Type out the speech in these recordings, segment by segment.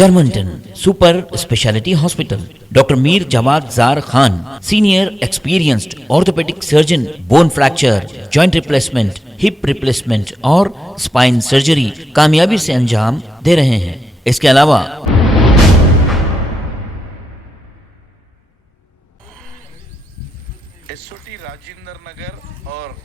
Germanton super speciality hospital, doctor Mir Jawad Jar Khan, senior experienced orthopaedic surgeon, bone fracture, joint replacement, hip replacement और spine surgery कामयाबी से अंजाम दे रहे हैं। इसके अलावा एसओटी राजेंद्र नगर और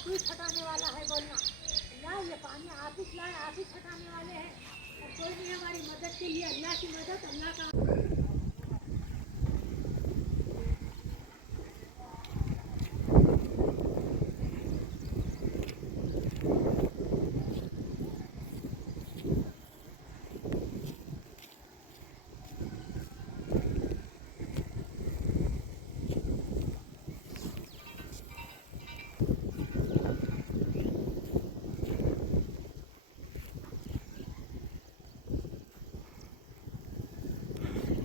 स्विच हटाने वाला है बोलना अल्लाह, ये पानी आप ही लाए, आप ही हटाने वाले हैं और कोई नहीं हमारी मदद के लिए। अल्लाह की मदद, अल्लाह का।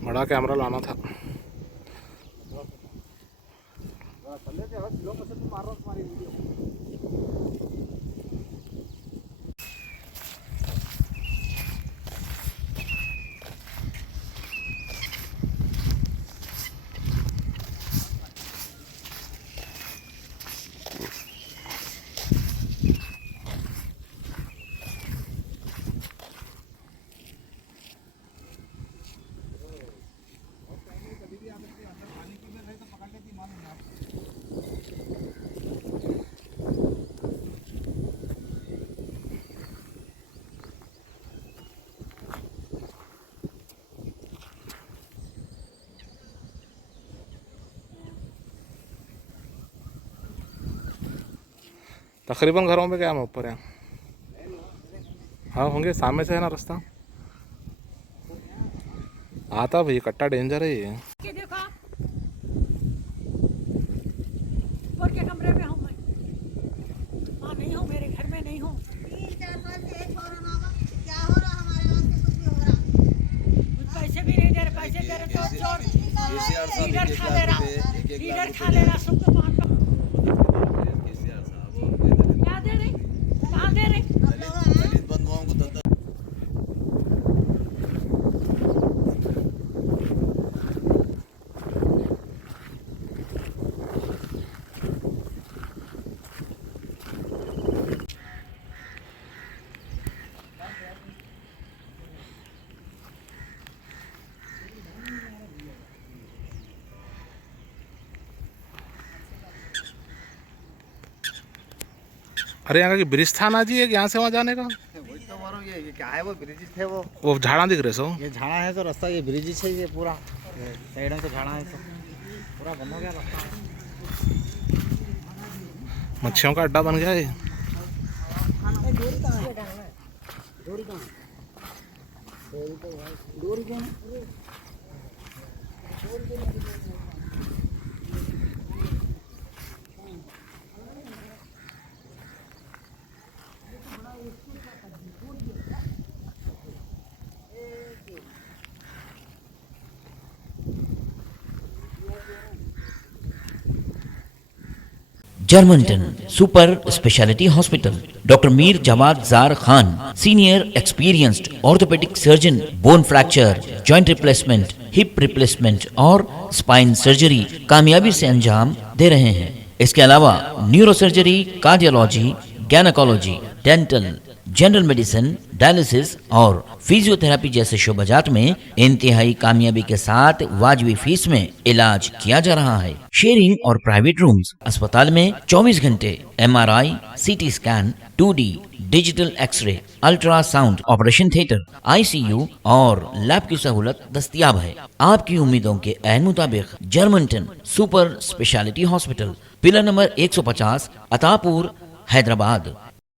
बड़ा कैमरा लाना था। तकरीबन घरों में क्या हम ऊपर हैं। हाँ होंगे, सामने से है ना रास्ता आता भाई, कट्टा डेंजर है ये। देखो ऊपर के कमरे में हूँ मैं, वहाँ नहीं हूँ, मेरे घर में नहीं हूँ। 3-4 साल से क्या हो रहा, हमारे वहाँ से कुछ भी हो रहा, कुछ पैसे भी नहीं दे रहे। पैसे दे रहे तो चोर लीडर खा ले रहा, लीडर खा ले रहा सबको। क्या दे रहे, कहाँ दे रहे? अरे यहाँ का ब्रिज था ना जी, एक यहाँ से वहाँ जाने का। वही तो मारो, ये क्या है, वो ब्रिज थे वो झाड़ा दिख रहे सो। ये झाड़ा है तो रास्ता, ये ब्रिज है, ये पूरा साइडों से झाड़ा है तो पूरा बंद हो गया रास्ता। मच्छियों का अड्डा बन गया ये। Germanton super speciality hospital, doctor Mir Jawad Jar Khan, senior experienced orthopaedic surgeon, bone fracture, joint replacement, hip replacement और स्पाइन सर्जरी कामयाबी से अंजाम दे रहे हैं। इसके अलावा neurosurgery, cardiology, gynaecology, dental, general medicine, dialysis और फिजियोथेरेपी जैसे शोबाजात में इंतहाई कामयाबी के साथ वाजबी फीस में इलाज किया जा रहा है। शेयरिंग और प्राइवेट रूम्स। अस्पताल में 24 घंटे MRI, CT scan, 2D digital x ray, ultrasound, operation theatre, ICU और लैब की सहूलत दस्तयाब है। आपकी उम्मीदों के ऐन मुताबिक Germanton super speciality hospital, pillar number 150, Attapur, Hyderabad.